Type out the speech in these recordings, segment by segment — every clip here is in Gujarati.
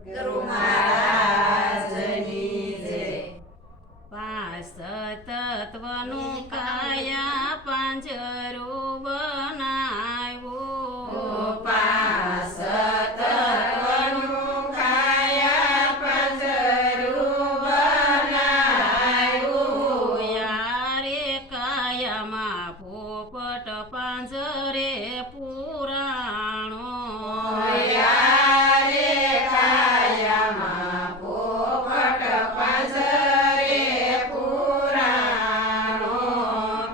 સદગુરુ મહારાજની જય. પાંચ તત્વનું કાયા પાંજરું બનાવ્યું. પાંચ તત્વનું કાયા પાંજરું બનાવ્યું. યારે કાયામાં પોપટ પાંજરે પુરાણો. યારે કાયામાં પોપટ પાંજરે પુરાણો.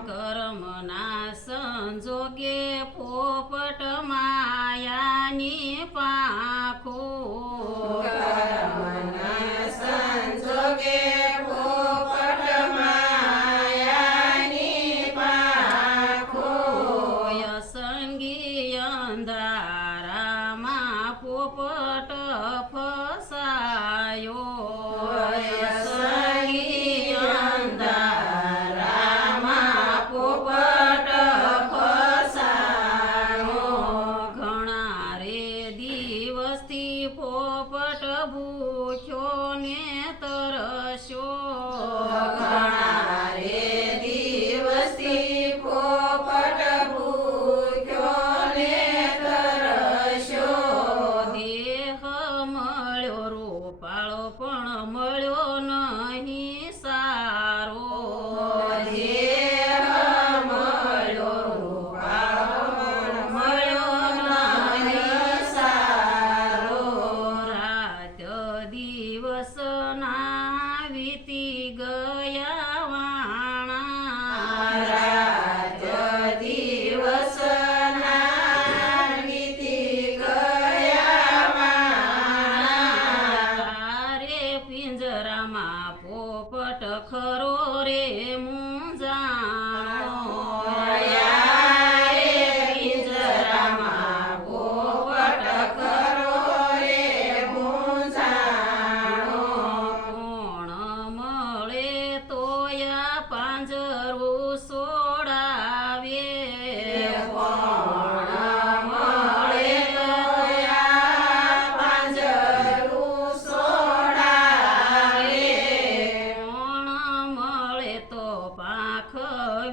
કર્મના સંજોગે પોપટ માયાની પાંખો. કર્મના સંજોગે પોપટ માયાની પાંખો. સંગી અંધારામાં પોપટ ફસાયો. સંગી અંધારામાં પોપટ ફસાયો. ઘણા રે દિવસથી પોપટ ભૂખ્યો ને તરસ્યો. ઘણા રે દિવસથી પોપટ ભૂખ્યો ને તરસ્યો. દેહ મળ્યો રૂપાળો પણ મળ્યો નહીં સારો. દેહ મળ્યો રૂપાળો મળ્યો નહીં સારો. રાત દિવસના વીતી ગયા વાણા. રાત દિવસના વીતી ગયા વાણા. તારે પિંજરામાં પોપટ ખરો રે મૂંઝાણો. યારે પિંજરામાં પોપટ ખરો રે મૂંઝાણો. કોણ મળે તોયા પાંજરું સોડાવે. કોણ મળે તોયા પાંજરું સોડાવે. કોણ મળે તો પાંખ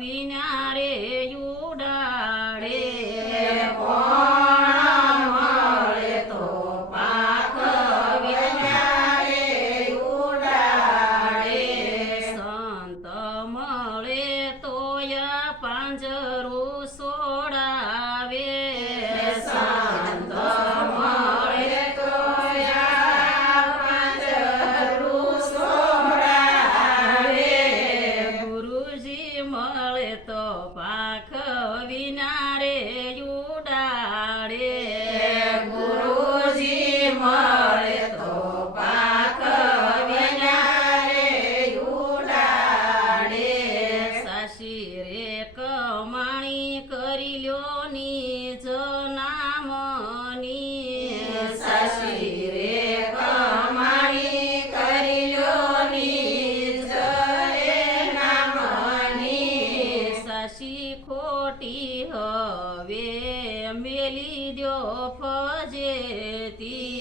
વિના રે ઉડાડે. કોણ મળે તો પાંખ વિના રે ઉડાડે. સંત મળે તોયા પાંજરું સોડાવે. સંત મળે તોયા પાંજરું સોડાવે. ગુરુજી મળે તો પાંખ વિના રે ઉડાડે. ગુરુજી મળે તો પાંખ વિના રે ઉડાડે. સાસી રે કમાણી કરી લ્યો નિજ નામની. સાસી રે કમાણી કરી લ્યો નિજ રે નામની. સાસી ખોટી હવે મેલી દો ફજેતી.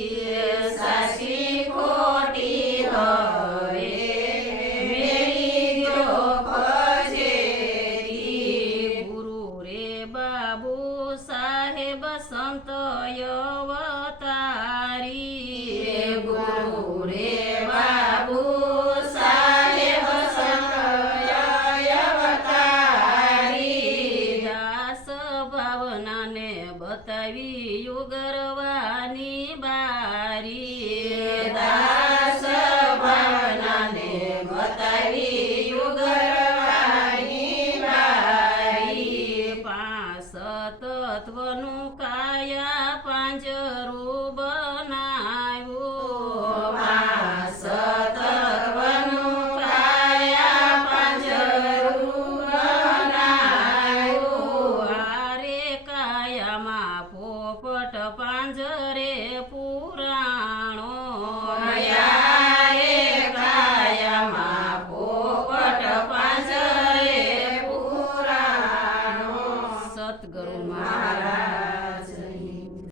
સાસી ખોટી હવે મેલી દ્યો ફજેતી. ગુરુ રે બાબુ સાહેબ સંત અવતારી. ગુરુ રે બાબુ સાહેબ સંત અવતારી. દાસ ભાવનાને બતાવી યુગરવાની બારી. દાસ ભાવનાને બતાવી યુગરવાની બારી. પાંચ તત્વનું કાયા પાંજરું બનાવ્યું. પાંચ તત્વનું કાયા પાંજરું બનાવ્યું. આરે કાયામાં પોપટ પાંજરે